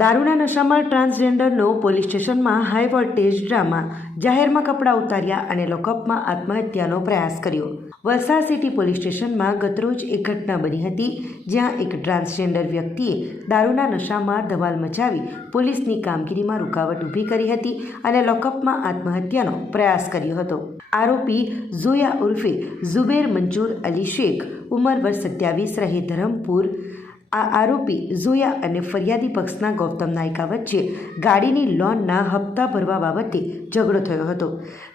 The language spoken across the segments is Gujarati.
દારૂના નશામાં ટ્રાન્સજેન્ડરનો પોલીસ સ્ટેશનમાં હાઈ વોલ્ટેજ ડ્રામા, જાહેરમાં કપડાં ઉતાર્યા અને લોકઅપમાં આત્મહત્યાનો પ્રયાસ કર્યો. વલસાડ સિટી પોલીસ સ્ટેશનમાં ગતરોજ એક ઘટના બની હતી, જ્યાં એક ટ્રાન્સજેન્ડર વ્યક્તિએ દારૂના નશામાં ધમાલ મચાવી પોલીસની કામગીરીમાં રૂકાવટ ઊભી કરી હતી અને લોકઅપમાં આત્મહત્યાનો પ્રયાસ કર્યો હતો. આરોપી ઝોયા ઉર્ફે ઝુબેર મંજૂર અલી શેખ, ઉંમર વર્ષ 27, રહે ધરમપુર. આ આરોપી ઝોયા અને ફરિયાદી પક્ષના ગૌતમ નાયકા વચ્ચે ગાડીની લોનના હપ્તા ભરવા બાબતે ઝઘડો થયો હતો.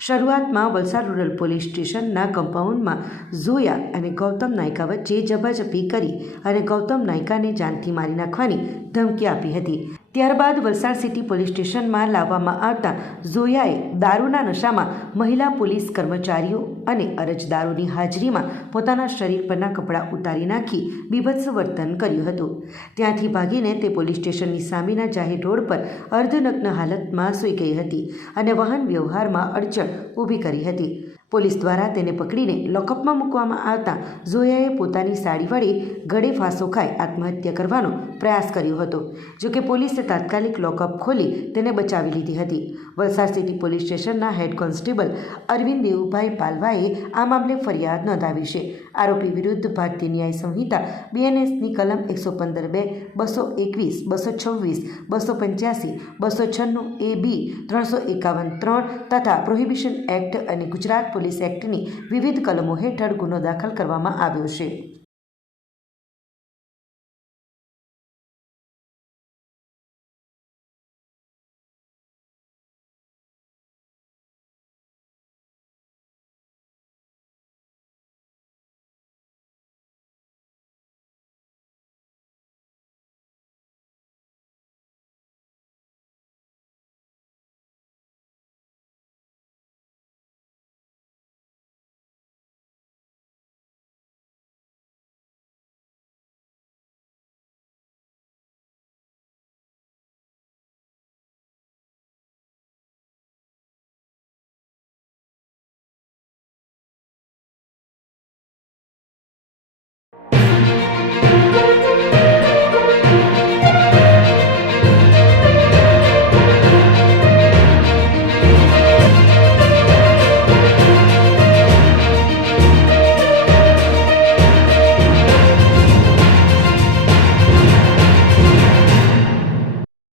શરૂઆતમાં વલસાડ રૂરલ પોલીસ સ્ટેશનના કમ્પાઉન્ડમાં ઝોયા અને ગૌતમ નાયકા વચ્ચે ઝપાઝપી કરી અને ગૌતમ નાયકાને જાનથી મારી નાખવાની ધમકી આપી હતી. ત્યારબાદ વલસાડ સિટી પોલીસ સ્ટેશનમાં લાવવામાં આવતા ઝોયાએ દારૂના નશામાં મહિલા પોલીસ કર્મચારીઓ અને અરજદારોની હાજરીમાં પોતાના શરીર પરના કપડાં ઉતારી નાખી બીભત્સ વર્તન કર્યું હતું. ત્યાંથી ભાગીને તે પોલીસ સ્ટેશનની સામેના જાહેર રોડ પર અર્ધનગ્ન હાલતમાં સૂઈ ગઈ હતી અને વાહન વ્યવહારમાં અડચણ ઊભી કરી હતી. પોલીસ દ્વારા તેને પકડીને લોકઅપમાં મૂકવામાં આવતા ઝોયાએ પોતાની સાડી વડે ગળે ફાંસો ખાઈ આત્મહત્યા કરવાનો પ્રયાસ કર્યો હતો. જોકે પોલીસે તાત્કાલિક લોકઅપ ખોલી તેને બચાવી લીધી હતી. વલસાડ સિટી પોલીસ સ્ટેશનના હેડ કોન્સ્ટેબલ અરવિંદ દેવુભાઈ પાલવાએ આ મામલે ફરિયાદ નોંધાવી છે. આરોપી વિરુદ્ધ ભારતીય ન્યાય સંહિતા BNSની કલમ 115(2), 221, 226, 285, 296(a)(b), 351(3) તથા પ્રોહિબિશન એક્ટ અને ગુજરાત પોલીસ એક્ટની વિવિધ કલમો હેઠળ ગુનો દાખલ કરવામાં આવ્યો છે.